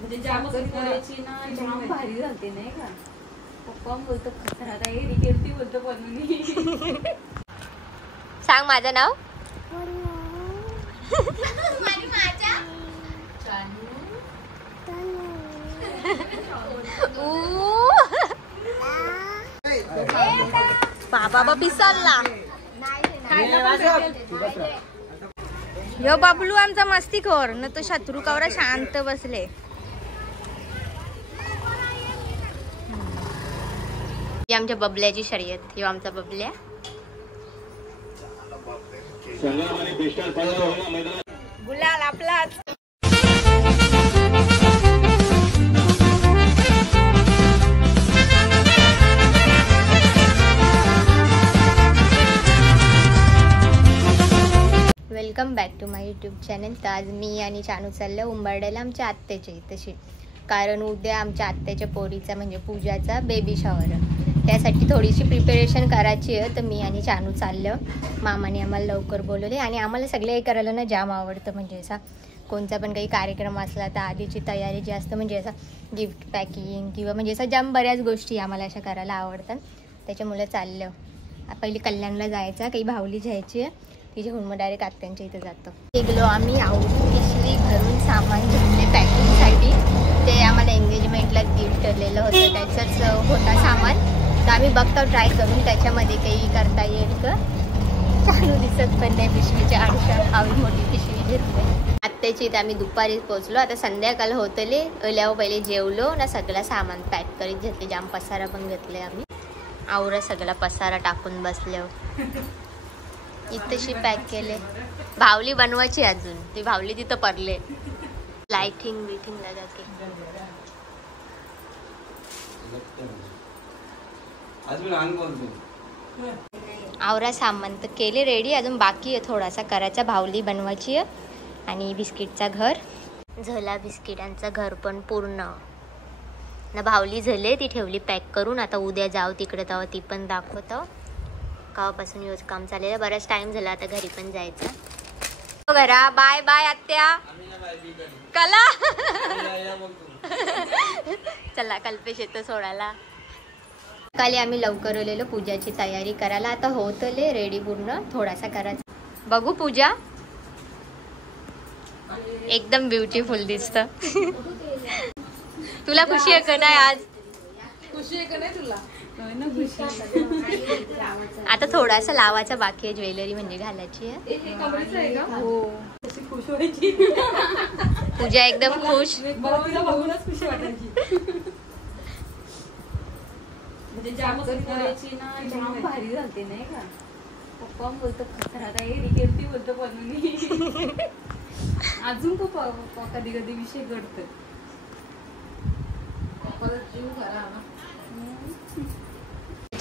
म्हणजे जामच करायची ना, जाम भारी झालते नाही का. पप्पा बोलतो खतरा तयारी केली बोलतो बनवून. सांग माझं नाव. बाबा पिसालला यो बाबलू आमचा मस्तीखोर न तो शत्रू कवरा शांत बसले. ही आमच्या बबल्याची शर्यत. ही आमचा बबल्या. गुलाल आपलाच. Welcome back to my YouTube channel. तर आज मी आणि चानू चाललं उंबरड्याला आमच्या आत्याच्या इथं, कारण उद्या आमच्या आत्याच्या पोरीचा म्हणजे पूजाचा बेबी शॉवर. त्यासाठी थोडीशी प्रिपरेशन करायची आहे. तर मी आणि चानू चाललं. मामाने आम्हाला लवकर बोलवले आणि आम्हाला सगळे हे करायला ना जाम आवडतं. म्हणजे असा कोणता पण काही कार्यक्रम असला तर आधीची तयारी जी असतं, म्हणजे असं गिफ्ट पॅकिंग किंवा म्हणजे असं जाम बऱ्याच गोष्टी आम्हाला अशा करायला आवडतात. त्याच्यामुळे चाललं. पहिली कल्याणला जायचं, काही भावली घ्यायची आहे तिचे मग डायरेक्ट आत्यांच्या इथं जातं. गेलो आम्ही पिशवी भरून सामान घेतले पॅकिंगसाठी. ते आम्हाला एंगेजमेंटला गिफ्ट ठरलेलं होतं, त्याचंच होता सामान. तर आम्ही बघतो ट्राय करून त्याच्यामध्ये काही करता येईल का. चालू दिसत पण नाही पिशवीच्या आयुष्यात. आम्ही मोठी पिशवी घेतली. आत्याची इथं आम्ही दुपारीच पोहोचलो. आता संध्याकाळ होतले. ओल्यावर पहिले जेवलो ना, सगळं सामान पॅक करीत घेतले. जाम पसारा पण घेतले आम्ही. आवरा सगळा पसारा टाकून बसल्यावर इथेशी पॅक केले. भावली बनवायची अजून. ती भावली तिथं पडले. लाइटिंग बिटिंग जाते. आवरा सामान तर केले रेडी. अजून बाकी आहे थोडासा करायचा. भावली बनवायची आहे आणि बिस्किटचा घर झाला. बिस्किटांचं घर पण पूर्ण ना. भावली झाले, ती ठेवली पॅक करून. आता उद्या जाऊ तिकडे, तेव्हा ती पण दाखवतो. कावापासून योज काम चाललेलं. बराच टाइम झाला. आता घरी पण जायचं. घरा बाय बाय आत्या. कला चला कल्पेश येतो सोडायला. काली आम्ही लवकर आलेलो पूजाची तयारी करायला. आता होतले रेडी पूर्ण. थोडासा करायचा. बघू पूजा एकदम ब्युटिफुल दिसत. तुला खुशी आहे का नाही आज? खुशी आहे का नाही तुला? आता थोडासा लावायचा बाकी आहे. ज्वेलरी म्हणजे घालायची आहे. हो. खुश व्हायची पूजा एकदम खुश. बघूनच खुशी वाटायची. म्हणजे जामच करायची ना, जाम भारी झालते नाही का. पप्पा बोलतो खतरा तयारी केली बोलतो बनवून. अजून पप्पा कधी कधी विषय घडतो.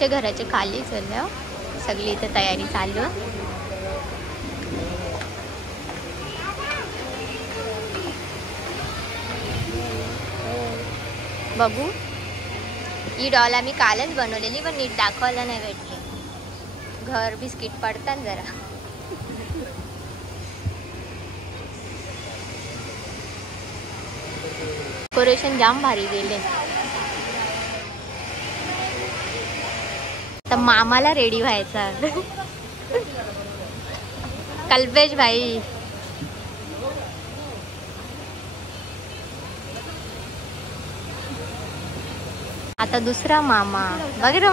घराच्या खाली चालल्या सगळी इथं तयारी चालू. बघू ही डॉल आम्ही कालच बनवलेली पण नीट दाखवायला नाही भेटली. घर बिस्किट पडतात जरा. डेकोरेशन जाम भारी गेले. तर मामाला रेडी व्हायचा. कल्पेश भाई आता दुसरा मामा बघ ना.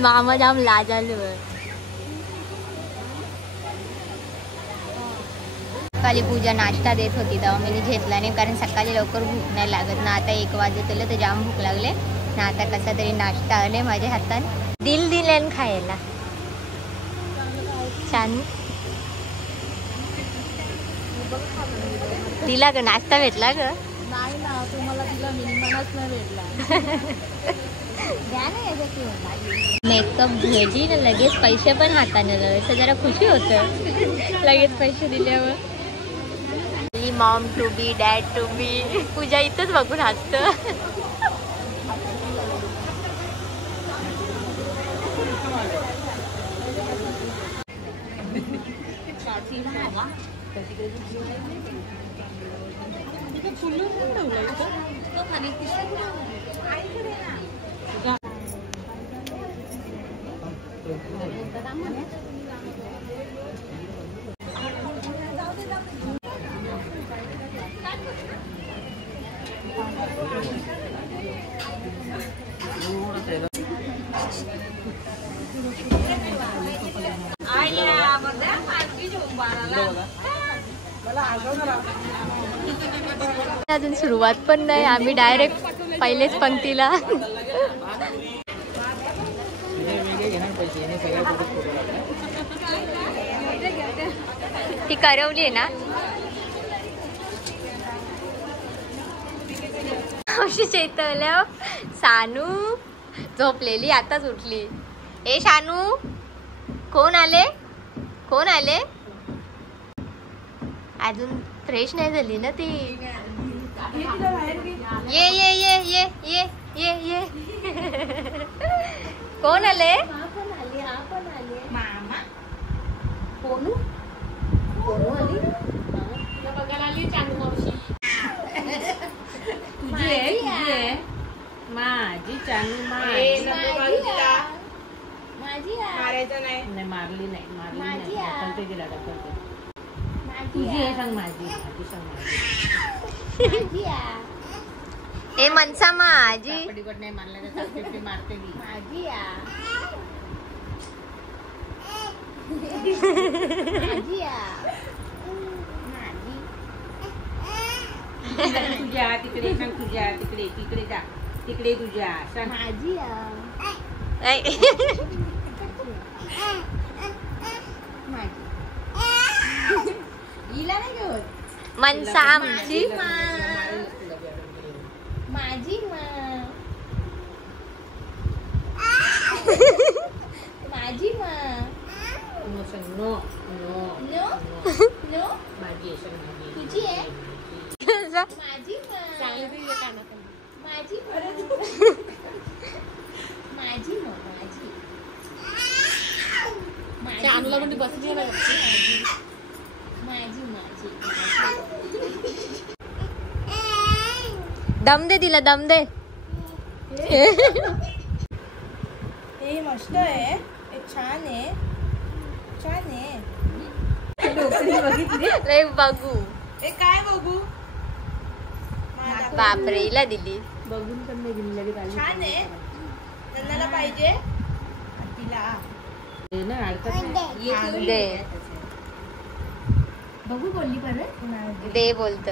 मामा जाम लाजालू. सकाळी पूजा नाश्ता देत होती तेव्हा मी घेतला नाही, कारण सकाळी लवकर भूक नाही लागत ना. आता 1 वाजत तर जाम भूक लागले ना. आता कसा तरी नाश्ता आले माझ्या हातात. दिल दिले खायला. छान दिला ग. नाश्ता भेटला ग. नाही ना, तुम्हाला तिला मिनिममच नाही भेटला. मेकअप भेजी ना लगेच पैसे पण हाताने असं जरा खुशी होतं लगेच पैसे दिल्यावर. Mom to be dad to be. Pooja इथंच बघून हसतं. अजून सुरुवात पण नाही, आम्ही डायरेक्ट पहिलेच पंक्तीला. ती करवली आहे ना चैतल्या. सानू झोपलेली, आताच उठली. ए शानू, कोण आले? कोण आले? अजून फ्रेश नाही झाली ना ती. ये ये ये ये ये ये ये कोण आले? मामा कोणू कोणू आली बघायला आली. चांगली मावशी तुझी आहे माझी चांगली माझी मारायचं नाही. मारली नाही ढकलते तिला ढकलते. तुझी आहे सांग माझी सांग माझी. ए मनसा माझी नाही मारला तर मारते मी माझी तुझ्या तिकडे सांग. तुझ्या तिकडे तिकडे जा. तिकडे तुझ्या सांग माझी. हिला नाही घेत. मनसा आमची माझी माझी नो नो नो नो माझी तुझी आहे माझी माझी माझी चांगला म्हणजे बसली माझी दम दे तिला, दम दे. हे मस्त आहे, छान आहे, छान आहे. रे बघू. हे काय बघू? बापरे, हिला दिली. बघून पण नाही दिली लगेच. छान आहे, नंदाला पाहिजे. तिला दे. बघू बोलली परत दे बोलत.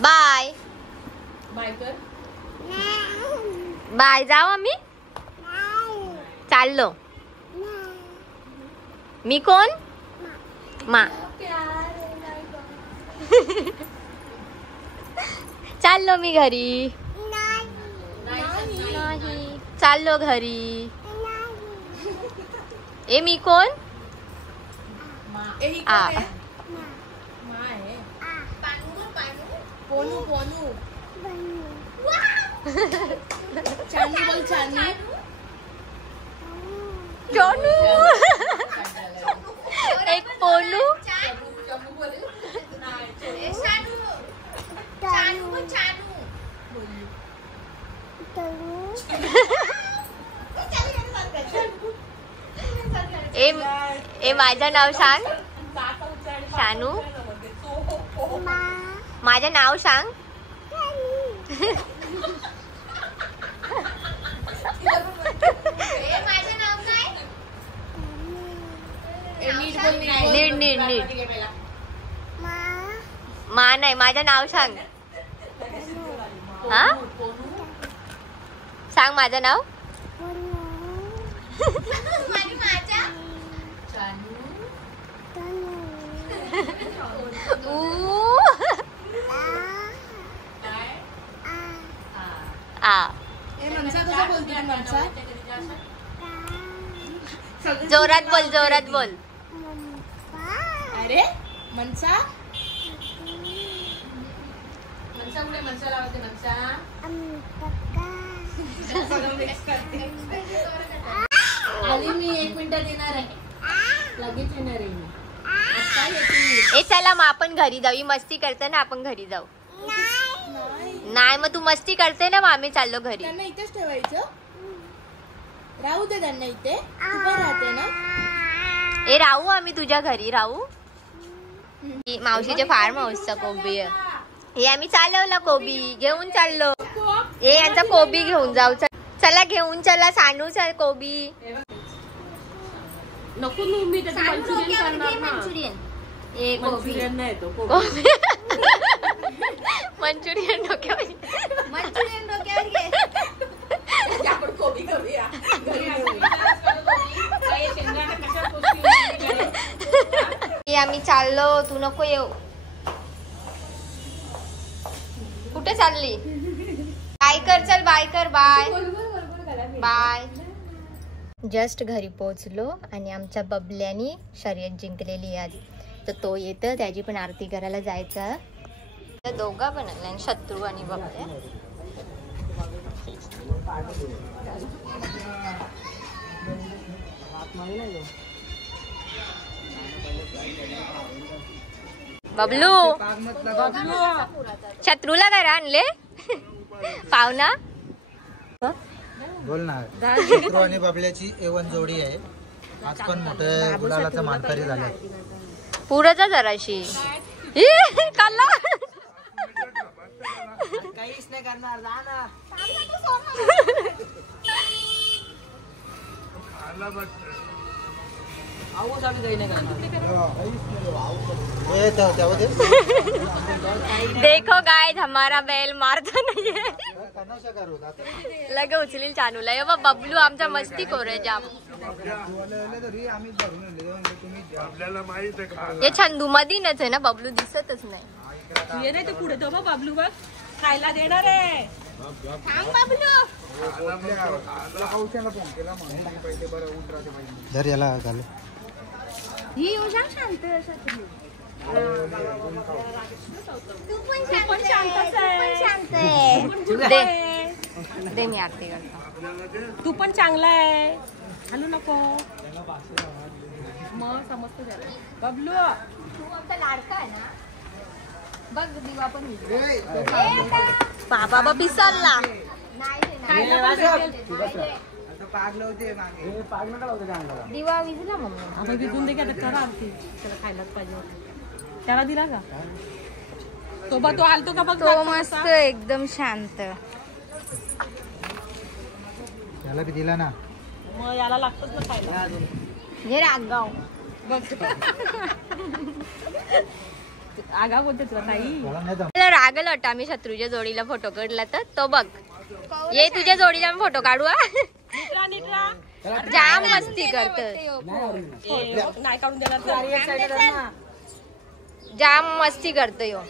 बाय बाय कर. बाय. जाऊ आम्ही चाललो. मी कोण? मा. चाललो मी घरी. नाही चाललो घरी. ए मी कोण? पोनू पोनू चानू बोल. चानू चानू. एक पोनू. ए माझं नाव सांग. शानू, माझं नाव सांग. नीट नीट नीट. मा नाही, माझं नाव सांग. हा सांग माझं नाव. आ जोरात बोल, जोरात बोल. अरे मनसा पुढे मनसा लावते मनसा आली मी 1 मिनिटात येणार आहे लगेच येणार आहे मी आता येते ए चला मग आपण घरी जाऊ. ही मस्ती करते ना आपण घरी जाऊ. नाही मग तू मस्ती करते ना मग आम्ही चाललो घरी. त्यांना इथेच ठेवायचं राहू दे त्यांना इथे तू पण राहते ना. ए राहू आम्ही तुझ्या घरी राहू. मावशीच्या फार्म हाऊसचा कोबी आहे हे आम्ही चालवला कोबी घेऊन चाललो. ए यांचा कोबी घेऊन जाऊ. चला घेऊन चला सानूचा कोबी. नको मी त्याचं मंचुरियन करणार ना. ए मंचुरियन नाही तो मंचुरियन डोक्यावर मंचुरियन डोक्यावर घे. आपण कोबी करूया घरी आम्ही चाललो तू नको येऊ. कुठे चालली. बाय कर चल बाय कर बाय बाय. जस्ट घरी पोहोचलो आणि आमच्या बबल्यानी शर्यत जिंकलेली आज तर तो येतं त्याची पण आरती करायला जायचं. दोघा पण आले शत्रू आणि बबल्या. बबलू शत्रूला काय आणले पाहुणा. बोल ना. शत्रू आणि बबल्याची A1 जोडी आहे. आज पण मोठ्या गुलालाचा मानकरी झाला. पुढचा जराशी काढला काहीच नाही करणार जा ना. देखो गाइस हमारा बैल मारता नाही है. लगे उचलील चानूला. ये बघ बबलू आमचा मस्ती खोर जाम. हे छंदू मधीनच आहे ना बबलू दिसतच नाही. ये नाही तर पुढे तो बघ बबलू बघ खायला देणार आहे. धर याला घाल. ही योजना शांत दे मी आरती करतो. तू पण चांगला आहे हलू नको मग समजत झालं. बबलू तू आमचा लाडका आहे ना. बघ दिवा पण बाबा पिसालला दिवा विजला मम्मी. आपण विकून दे की आता करा आरती त्याला खायलाच पाहिजे. त्याला दिला का तो बा तो आलतो का बघ. तो मस्त एकदम शांत. याला बी दिला ना. मग याला लागतच ना खायला. हे रागाव बघ आगा बोलते तुला ताई. रागल वाटत आम्ही शत्रूच्या जोडीला फोटो काढला तर तो बघ ये तुझ्या जोडीला फोटो काढू. जाम मस्ती करत नाही काढून देणार. जाम मस्ती करतो यो.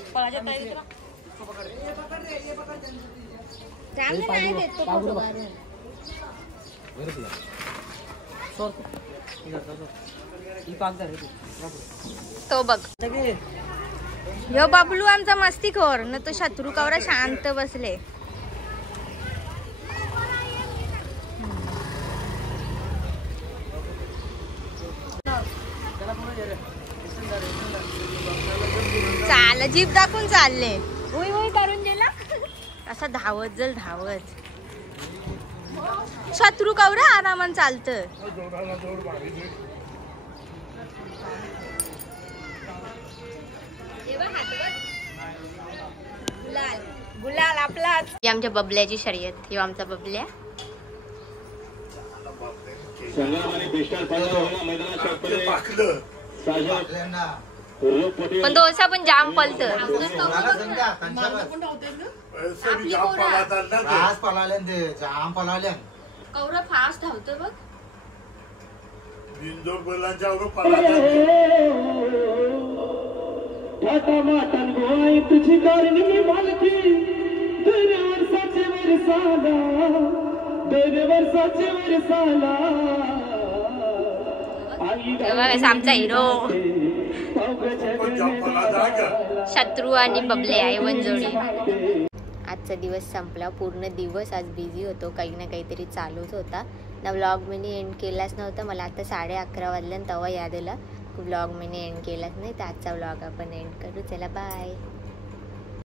तो बघ यो बबलू आमचा मस्तीखोर न तो शत्रू कवरा शांत बसले. चाल जीप दाखवून चालले. उई उई करून गेला असा धावत जल धावत. शत्रू कवरा आरामान चालत. गुलाल आपलाच. ही आमच्या बबल्याची शर्यत. ही आमचा बबल्या. पण डोसा पण जाम पलत. कौरा फास्ट धावतो बघ. तुझी कारणी मालकी दरवर्षाचे वर्षाला दरवर्षाचे वर्षाला आमचा हिरो शत्रू आणि बबले A1 जोडी. आजचा दिवस संपला, पूर्ण दिवस आज बिझी होतो, काही ना काहीतरी चालूच होता ना. व्लॉग मी एंड केलाच नव्हता. मला आता 11:30 वाजल्यानं तेव्हा याद आला व्लॉग मी एंड केलाच नाही. तर आजचा व्लॉग आपण एंड करू. चला बाय.